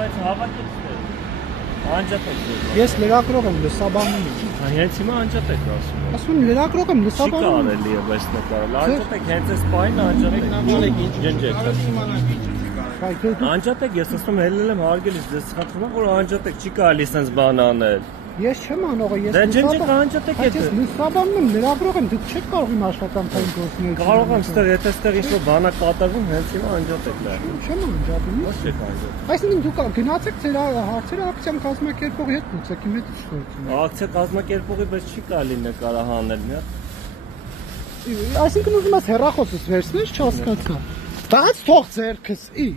բայց հավաքեց անջատեք։ Ես լրագրող եմ, լսաբանում եմ։ Հենց հիմա անջատեք ասում եմ։ Ասում լրագրող եմ, լսաբանում եմ։ Կարելի է բայց նկարել։ Անջատեք հենց այս պայն անջատեք։ Ջնջեք։ Անջատեք, ես ասում եմ եմ հարգելիս դες խնդրում եմ որ անջատեք, չի կարելի sense բան անել։ Ես չեմ անողը, ես ջնջեք անջատեք այդ։ Ես լսաբանում եմ, լրագրող եմ, դուք չեք կարող իմ աշխատանքային գործունեությունը։ Կարող եմ ստեղ, եթե ստեղ ինչ-որ բան է կատարվում, հենց հիմա անջատեք լավ։ Չեմ անջատում։ Ոչ չեք անջատում։ Այսինքն դուք գնացեք ձեր հարցերը ակցիան կազմակերպողի հետ լուծեք, իմ հետ չգործում։ Ակցիա կազմակերպողի բայց չի կարելի նկարահանել մի հատ։ Այսինքն ուզում ես հեռախոսս վերցնես, չհասկացա։ Բայց թող ձերքս ի